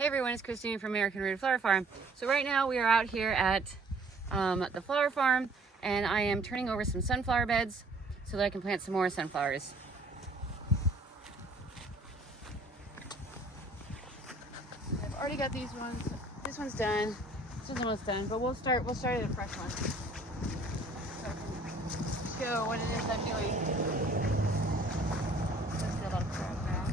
Hey everyone, it's Christine from American Rooted Flower Farm. So right now we are out here at the flower farm, and I am turning over some sunflower beds so that I can plant some more sunflowers. I've already got these ones. This one's done. This one's almost done, but we'll start at a fresh one so I can show what it is I'm doing. There's still a lot of crap now.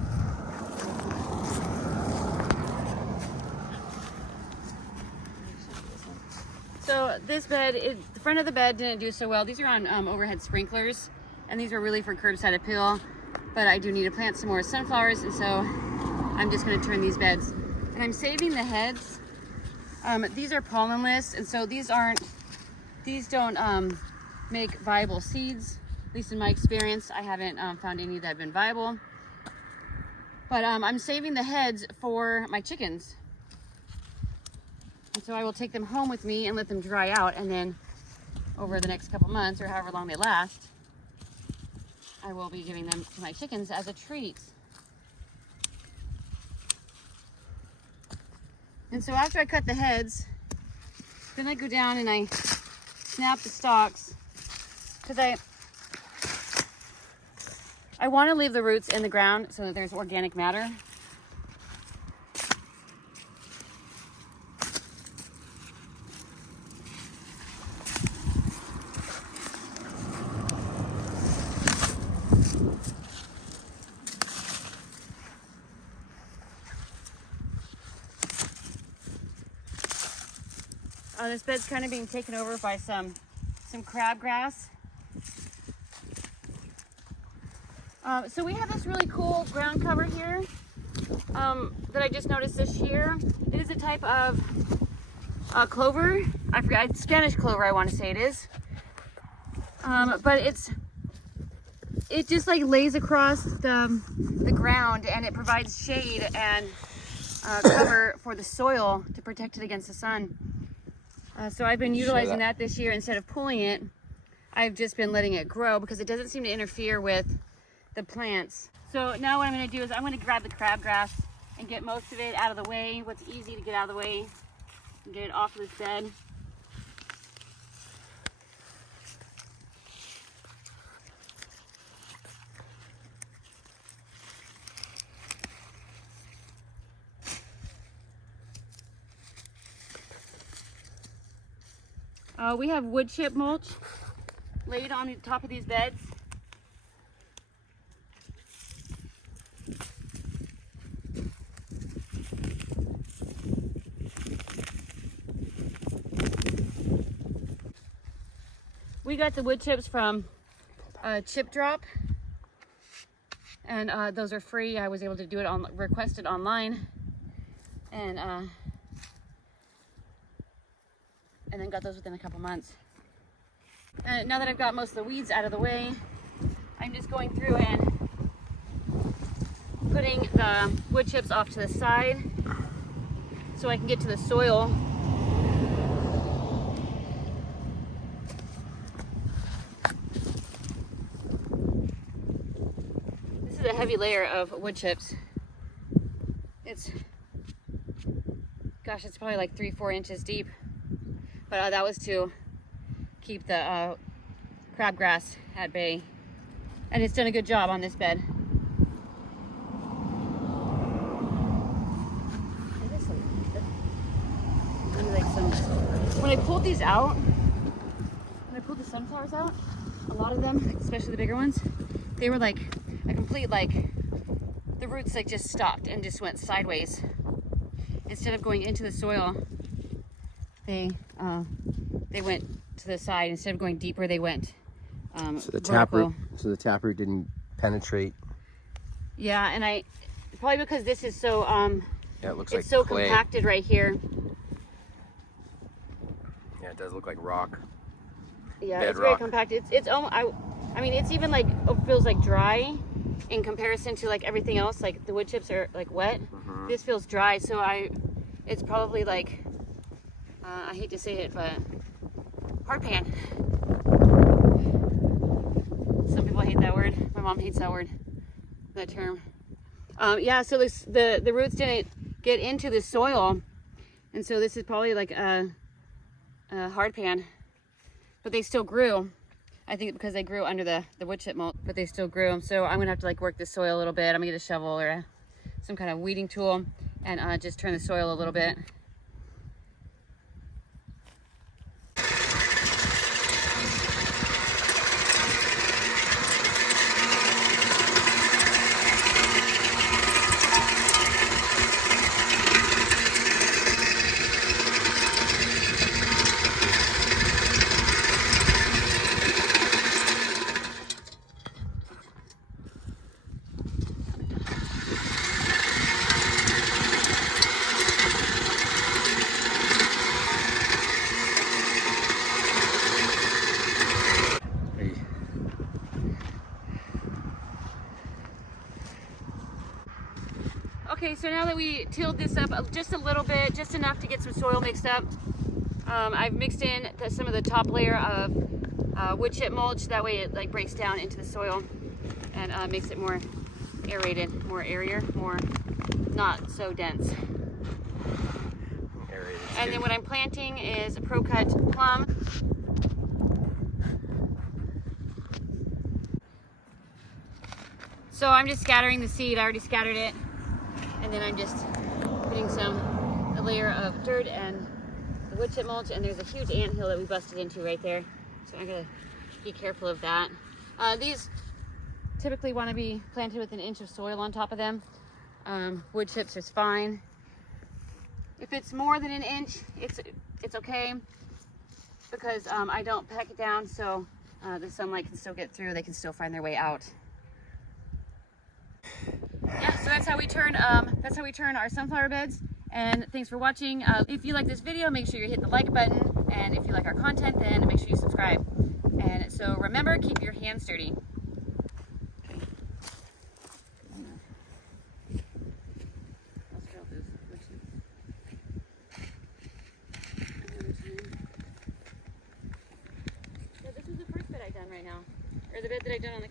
So this bed, the front of the bed didn't do so well. These are on overhead sprinklers, and these are really for curbside appeal, but I do need to plant some more sunflowers, and so I'm just going to turn these beds. And I'm saving the heads. These are pollenless, and so these don't make viable seeds, at least in my experience. I haven't found any that have been viable. But I'm saving the heads for my chickens. And so I will take them home with me and let them dry out, and then over the next couple months, or however long they last, I will be giving them to my chickens as a treat. And so after I cut the heads, then I go down and I snap the stalks, because I want to leave the roots in the ground so that there's organic matter. This bed's kind of being taken over by some crabgrass. So we have this really cool ground cover here that I just noticed this year. It is a type of clover. I forgot, it's Spanish clover, I want to say it is. But it just like lays across the ground, and it provides shade and cover for the soil to protect it against the sun. So I've been utilizing that this year. Instead of pulling it, I've just been letting it grow because it doesn't seem to interfere with the plants. So now what I'm going to do is I'm going to grab the crabgrass and get most of it out of the way, what's easy to get out of the way, and get it off of this bed. We have wood chip mulch laid on the top of these beds. We got the wood chips from Chip Drop, and those are free. I was able to do it request it online, and then got those within a couple months. Now that I've got most of the weeds out of the way, I'm just going through and putting the wood chips off to the side so I can get to the soil. This is a heavy layer of wood chips. It's probably like 3-4 inches deep. But that was to keep the crabgrass at bay. And it's done a good job on this bed. When I pulled these out, when I pulled the sunflowers out, a lot of them, especially the bigger ones, they were like a complete, the roots just stopped and just went sideways. Instead of going into the soil, they went to the side. Instead of going deeper, they went so the taproot didn't penetrate. Yeah, and probably because this is so yeah, it looks it's like so clay. compacted right here. Yeah, it does look like rock. Yeah, Bedrock. it's very compacted. It's almost, I mean, it's even it feels like dry in comparison to everything else. Like the wood chips are wet. Mm-hmm. This feels dry, so it's probably I hate to say it, but hardpan. Some people hate that word. My mom hates that word, that term. Yeah, so the roots didn't get into the soil. And so this is probably like a hardpan, but they still grew. I think because they grew under the wood chip mulch, but they still grew. So I'm gonna have to like work the soil a little bit. I'm gonna get a shovel or some kind of weeding tool and just turn the soil a little bit. Okay, so now that we tilled this up just a little bit, just enough to get some soil mixed up, I've mixed in some of the top layer of wood chip mulch. That way it like breaks down into the soil and makes it more aerated, more airier, more not so dense. Aerated. And then what I'm planting is a pro-cut plum. So I'm just scattering the seed. I already scattered it. And then I'm just putting a layer of dirt and the wood chip mulch, and there's a huge anthill that we busted into right there. So I'm gonna be careful of that. These typically want to be planted with an inch of soil on top of them. Wood chips is fine. If it's more than an inch, it's okay, because I don't pack it down, so the sunlight can still get through. They can still find their way out. Yeah, so that's how we turn our sunflower beds. And thanks for watching. If you like this video, make sure you hit the like button, and if you like our content, then make sure you subscribe. And so remember, keep your hands dirty. Yeah, this is the first bed I've done right now, or the bed that I've done on the